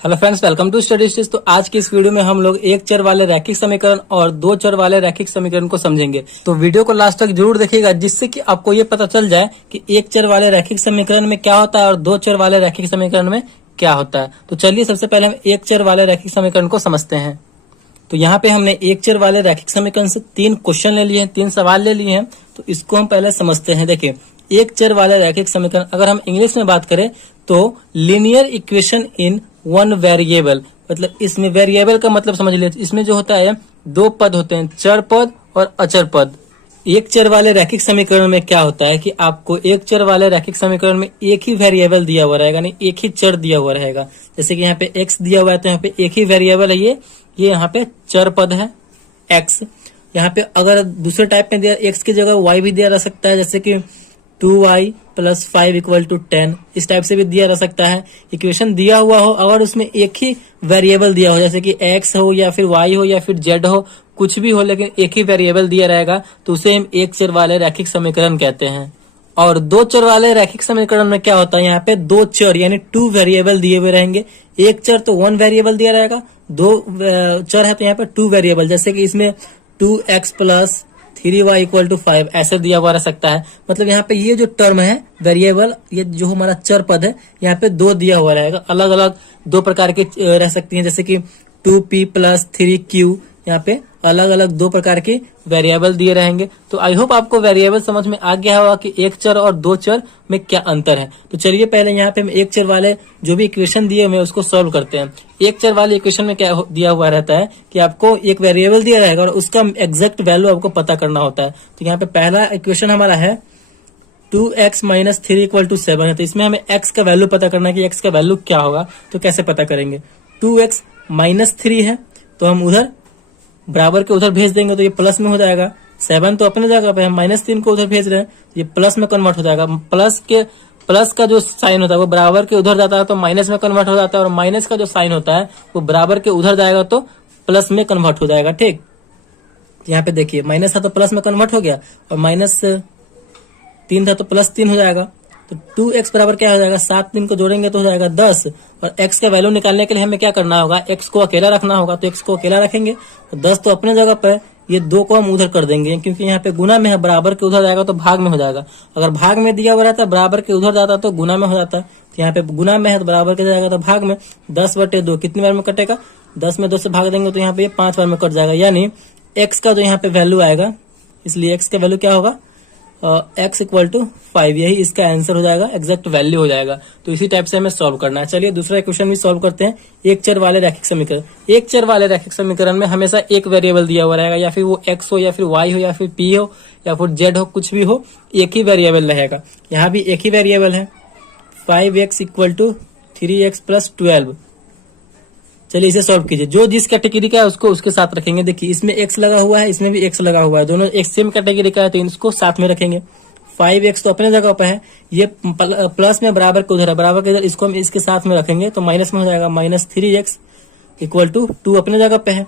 Hello friends, welcome to studies. तो आज की इस वीडियो में हम लोग एक चर वाले रैखिक समीकरण और दो चर वाले रैखिक समीकरण को समझेंगे। तो वीडियो को लास्ट तक जरूर देखिएगा, जिससे कि आपको ये पता चल जाए कि एक चर वाले रैखिक समीकरण में क्या होता है और दो चर वाले रैखिक समीकरण में क्या होता है। तो चलिए सबसे पहले हम एक चर वाले रैखिक समीकरण को समझते हैं। तो यहाँ पे हमने एक चर वाले रैखिक समीकरण से 3 क्वेश्चन ले लिए हैं, 3 सवाल ले लिए हैं। तो इसको हम पहले समझते हैं। देखिए, एक चर वाले रैखिक समीकरण अगर हम इंग्लिश में बात करें तो linear equation in one variable, मतलब इसमें वेरिएबल का मतलब समझ लीजिए, इसमें जो होता है 2 पद होते हैं, चर पद और अचर पद। एक चर वाले रैखिक समीकरण में क्या होता है कि आपको एक चर वाले रैखिक समीकरण में एक ही वेरिएबल दिया हुआ रहेगा, नहीं एक ही चर दिया हुआ रहेगा। जैसे कि यहाँ पे x दिया हुआ है तो यहाँ पे एक ही वेरिएबल है, ये यहाँ पे चर पद है x। यहाँ पे अगर दूसरे टाइप में दिया x की जगह y भी दिया जा सकता है, जैसे कि 2y + 5 = 10, इस टाइप से भी दिया जा सकता है। इक्वेशन दिया हुआ हो, अगर उसमें एक ही वेरिएबल दिया हो, जैसे कि x हो या फिर y हो या फिर z हो, कुछ भी हो, लेकिन एक ही वेरिएबल दिया रहेगा तो उसे हम एक चर वाले रैखिक समीकरण कहते हैं। और दो चर वाले रैखिक समीकरण में क्या होता है, यहाँ पे 2 चर यानी 2 वेरिएबल दिए हुए रहेंगे। एक चर तो 1 वेरिएबल दिया रहेगा, 2 चर है तो यहाँ पे 2 वेरिएबल, जैसे कि इसमें 2x + 3y = 5 ऐसे दिया हुआ रह सकता है। मतलब यहाँ पे ये जो टर्म है वेरिएबल, ये जो हमारा चर पद है, यहाँ पे 2 दिया हुआ रहेगा। अलग अलग 2 प्रकार के रह सकती हैं, जैसे कि 2p + 3q, यहाँ पे अलग अलग 2 प्रकार के वेरिएबल दिए रहेंगे। तो आई होप आपको वेरिएबल समझ में आ गया होगा कि एक चर और 2 चर में क्या अंतर है। तो चलिए पहले यहाँ पे हम एक चर वाले जो भी इक्वेशन दिए हुए उसको सॉल्व करते हैं। एक चर वाले इक्वेशन में क्या दिया हुआ रहता है कि आपको एक वेरिएबल दिया रहेगा और उसका एग्जैक्ट वैल्यू आपको पता करना होता है। तो यहाँ पे पहला इक्वेशन हमारा है 2x - 3 = 7 है। तो इसमें हमें x का वैल्यू पता करना है कि x का वैल्यू क्या होगा। तो कैसे पता करेंगे, 2x - 3 है तो हम उधर बराबर के उधर भेज देंगे तो ये प्लस में हो जाएगा। 7 तो अपने जगह पे हम -3 को उधर भेज रहे हैं, ये प्लस में कन्वर्ट हो जाएगा। प्लस का जो साइन होता है वो बराबर के उधर जाता है तो माइनस में कन्वर्ट हो जाता है, और माइनस का जो साइन होता है वो बराबर के उधर जाएगा तो प्लस में कन्वर्ट हो जाएगा। ठीक, यहाँ पे देखिए माइनस था तो प्लस में कन्वर्ट हो गया, और -3 था तो +3 हो जाएगा। तो 2x बराबर क्या हो जाएगा, 7 3 को जोड़ेंगे तो हो जाएगा 10। और x का वैल्यू निकालने के लिए हमें क्या करना होगा, x को अकेला रखना होगा। तो x को अकेला रखेंगे तो 10 तो अपने जगह पर, ये 2 को हम उधर कर देंगे, क्योंकि यहाँ पे गुना में है, बराबर के उधर जाएगा तो भाग में हो जाएगा। अगर भाग में दिया हुआ रहता है बराबर के उधर जाता तो गुना में हो जाता है। तो यहाँ पे गुना में है तो बराबर के जाएगा तो भाग में। 10/2 कितनी बार में कटेगा, 10 में 2 से भाग देंगे तो यहाँ पे 5 बार में कट जाएगा। यानी x का जो यहाँ पे वैल्यू आएगा, इसलिए x का वैल्यू क्या होगा, x = 5, यही इसका आंसर हो जाएगा, एग्जैक्ट वैल्यू हो जाएगा। तो इसी टाइप से हमें सॉल्व करना है। चलिए दूसरा क्वेश्चन भी सॉल्व करते हैं। एक चर वाले रैखिक समीकरण, एक चर वाले रैखिक समीकरण में हमेशा एक वेरिएबल दिया हुआ रहेगा, या फिर वो x हो या फिर y हो या फिर p हो या फिर z हो, कुछ भी हो, एक ही वेरिएबल रहेगा। यहाँ भी एक ही वेरिएबल है, 5x = 3x + 12। चलिए इसे सॉल्व कीजिए। जो जिस कैटेगरी का है उसको उसके साथ रखेंगे। देखिए इसमें x लगा हुआ है, इसमें भी x लगा हुआ है, दोनों एक सेम कैटेगरी का है तो इसको साथ में रखेंगे। 5x तो अपने जगह पर है, ये प्लस में बराबर के उधर है, बराबर के उधर, इसको हम इसके साथ में रखेंगे तो माइनस में हो जाएगा। -3x = 2 अपने जगह पे है।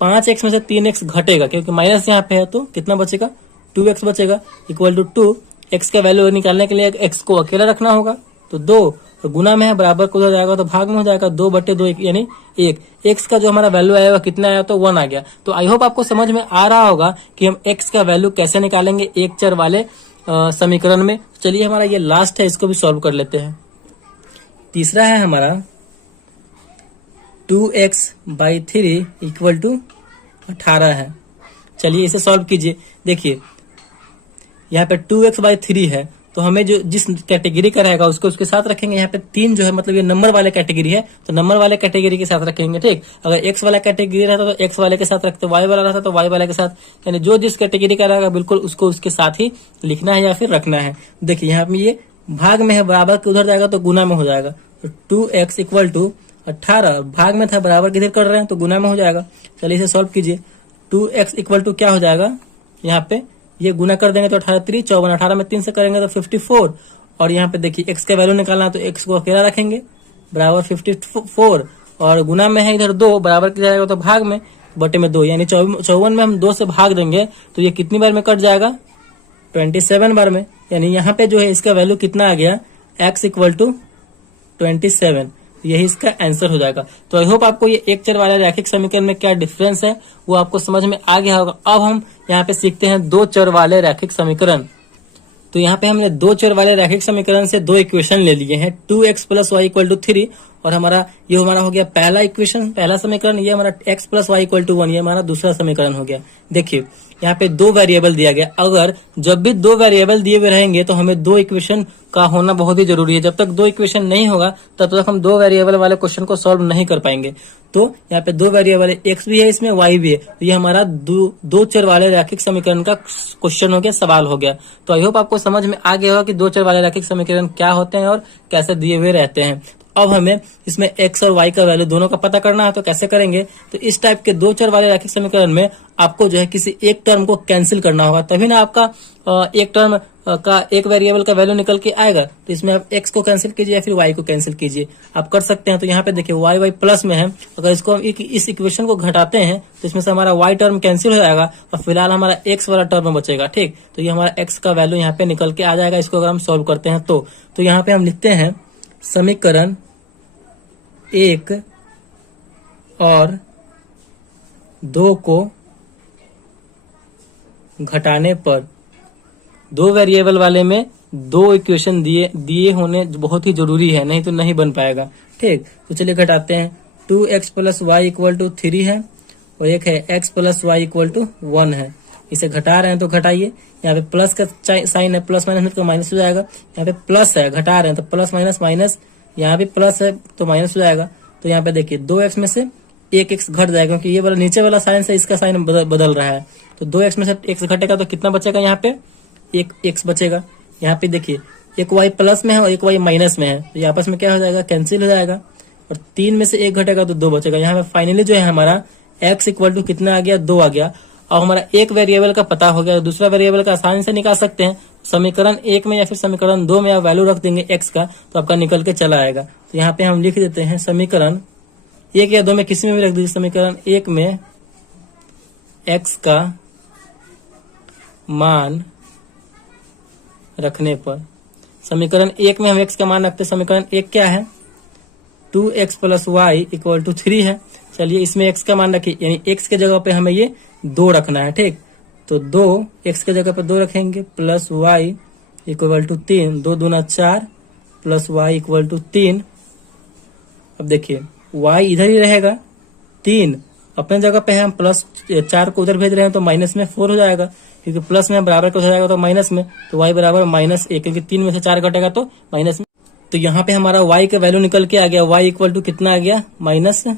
5x में से 3x घटेगा क्योंकि माइनस यहाँ पे है, तो कितना बचेगा, 2x बचेगा, =2। x का वैल्यू निकालने के लिए x को अकेला रखना होगा तो 2, तो गुना में है, बराबर को उधर जाएगा तो भाग में हो जाएगा, 2/2 यानी 1। x का जो हमारा वैल्यू आएगा कितना आया, तो 1 आ गया। तो आई होप आपको समझ में आ रहा होगा कि हम x का वैल्यू कैसे निकालेंगे एक चर वाले समीकरण में। चलिए हमारा ये लास्ट है, इसको भी सॉल्व कर लेते हैं। तीसरा है हमारा 2x/3 = 18 है। चलिए इसे सॉल्व कीजिए। देखिए यहाँ पे 2x/3 है तो हमें जो जिस कैटेगरी का रहेगा उसको उसके साथ रखेंगे। यहाँ पे 3 जो है मतलब ये नंबर वाले कैटेगरी है तो नंबर वाले कैटेगरी के साथ रखेंगे। ठीक, अगर x वाला कैटेगरी रहता तो x वाले के साथ रखते, y वाला रहता तो y वाले के साथ, यानी जो जिस कैटेगरी का रहेगा बिल्कुल उसको उसके साथ ही लिखना है या फिर रखना है। देखिए यहाँ पे ये भाग में है, बराबर के उधर जाएगा तो गुना में हो जाएगा। तो 2x = 18, भाग में था बराबर किधर कर रहे हैं तो गुना में हो जाएगा। चलिए इसे सॉल्व कीजिए। 2x = क्या हो जाएगा, यहाँ पे ये गुना कर देंगे तो 18 3 54, 18 में 3 से करेंगे तो 54। और यहाँ पे देखिए x का वैल्यू निकालना है तो x को अकेला रखेंगे, बराबर 54, और गुना में है इधर 2, बराबर की जाएगा तो भाग में, बटे में 2, यानी 54 में हम 2 से भाग देंगे तो ये कितनी बार में कट जाएगा, 27 बार में। यानी यहाँ पे जो है इसका वैल्यू कितना आ गया, x = 27। यही इसका आंसर हो जाएगा। तो आई होप आपको ये एक चर वाले रैखिक समीकरण में क्या डिफरेंस है वो आपको समझ में आ गया होगा। अब हम यहाँ पे सीखते हैं दो चर वाले रैखिक समीकरण। तो यहाँ पे हमने दो चर वाले रैखिक समीकरण से दो इक्वेशन ले लिए हैं, 2x plus y equal to 3 और ये हमारा हो गया पहला इक्वेशन, पहला समीकरण। ये हमारा x plus y equal to 1 ये हमारा दूसरा समीकरण हो गया। देखिए यहाँ पे दो वेरिएबल दिया गया, अगर जब भी दो वेरिएबल दिए हुए रहेंगे तो हमें दो इक्वेशन का होना बहुत ही जरूरी है। जब तक दो इक्वेशन नहीं होगा तब तक हम दो वेरिएबल वाले क्वेश्चन को सॉल्व नहीं कर पाएंगे। तो यहाँ पे दो वेरिएबल x भी है, इसमें y भी है, तो ये हमारा दो चर वाले रैखिक समीकरण का क्वेश्चन हो गया, सवाल हो गया। तो आई होप आपको समझ में आ गया होगा कि दो चर वाले रैखिक समीकरण क्या होते हैं और कैसे दिए हुए रहते हैं। अब हमें इसमें x और y का वैल्यू दोनों का पता करना है, तो कैसे करेंगे? तो इस टाइप के दो चर वाले रैखिक समीकरण में आपको जो है किसी एक टर्म को कैंसिल करना होगा, तभी ना आपका एक टर्म का एक वेरिएबल का वैल्यू निकल के आएगा। तो इसमें आप x को कैंसिल कीजिए या फिर y को कैंसिल कीजिए, आप कर सकते हैं। तो यहाँ पे देखिए y प्लस में है, अगर इसको हम इस इक्वेशन को घटाते हैं तो इसमें से हमारा y टर्म कैंसिल हो जाएगा और फिलहाल हमारा x वाला टर्म बचेगा। ठीक, तो ये हमारा x का वैल्यू यहाँ पे निकल के आ जाएगा, इसको अगर हम सॉल्व करते हैं तो यहाँ पे हम लिखते हैं समीकरण 1 और 2 को घटाने पर दो वेरिएबल वाले में दो इक्वेशन दिए होने बहुत ही जरूरी है, नहीं तो नहीं बन पाएगा। ठीक, तो चलिए घटाते हैं। 2x plus y equal to 3 है और एक है x plus y equal to 1 है। इसे घटा रहे हैं तो घटाइए, यहाँ पे प्लस का साइन है, प्लस माइनस में तो माइनस हो जाएगा। यहाँ पे प्लस है, घटा रहे हैं तो प्लस माइनस माइनस, यहाँ पे प्लस है तो माइनस हो जाएगा। तो यहाँ पे देखिए 2x में से एक x घट जाएगा, क्योंकि ये वाला नीचे वाला साइन से इसका साइन बदल रहा है। तो 2x में से x घटेगा तो कितना बचेगा? यहाँ पे एक x बचेगा। यहाँ पे देखिए एक y प्लस में है और एक y माइनस में है, तो ये आपस में क्या हो जाएगा? कैंसिल हो जाएगा। और 3 में से एक घटेगा तो 2 बचेगा। यहाँ पे फाइनली जो है हमारा x इक्वल टू कितना आ गया? 2 आ गया। और हमारा एक वेरिएबल का पता हो गया, दूसरा वेरिएबल का आसानी से निकाल सकते हैं। समीकरण 1 में या फिर समीकरण 2 में आप वैल्यू रख देंगे x का, तो आपका निकल के चला आएगा। तो यहाँ पे हम लिख देते हैं समीकरण 1 या 2 में, किसी में भी रख दीजिए। समीकरण 1 में x का मान रखने पर, समीकरण 1 में हम x का मान रखते हैं। समीकरण 1 क्या है? 2x plus y equal to 3 है। चलिए इसमें x का मान रखिए, यानी x के जगह पे हमें ये 2 रखना है। ठीक, तो 2 x के जगह पे 2 रखेंगे, प्लस वाई इक्वल टू 3, 2 दूना 4 प्लस वाई इक्वल टू 3। अब देखिए y इधर ही रहेगा, 3 अपने जगह पे है, हम प्लस 4 को उधर भेज रहे हैं तो माइनस में 4 हो जाएगा, क्योंकि प्लस में बराबर हो जाएगा तो माइनस में, तो y बराबर -1, क्योंकि 3 में से 4 घटेगा तो माइनस में। तो यहाँ पे हमारा y का वैल्यू निकल के आ गया, y इक्वल टू कितना आ गया? -1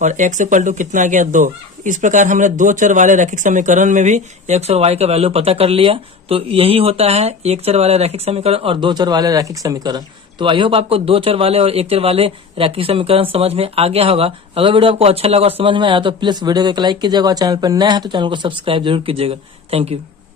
और x इक्वल टू कितना आ गया? 2। इस प्रकार हमने दो चर वाले रैखिक समीकरण में भी x और y का वैल्यू पता कर लिया। तो यही होता है एक चर वाले रैखिक समीकरण और दो चर वाले रैखिक समीकरण। तो आई होप आपको दो चर वाले और एक चर वाले रैखिक समीकरण समझ में आ गया होगा। अगर वीडियो आपको अच्छा लगा और समझ में आया तो प्लीज वीडियो को एक लाइक कीजिएगा और चैनल पर नया है तो चैनल को सब्सक्राइब जरूर कीजिएगा। Thank you.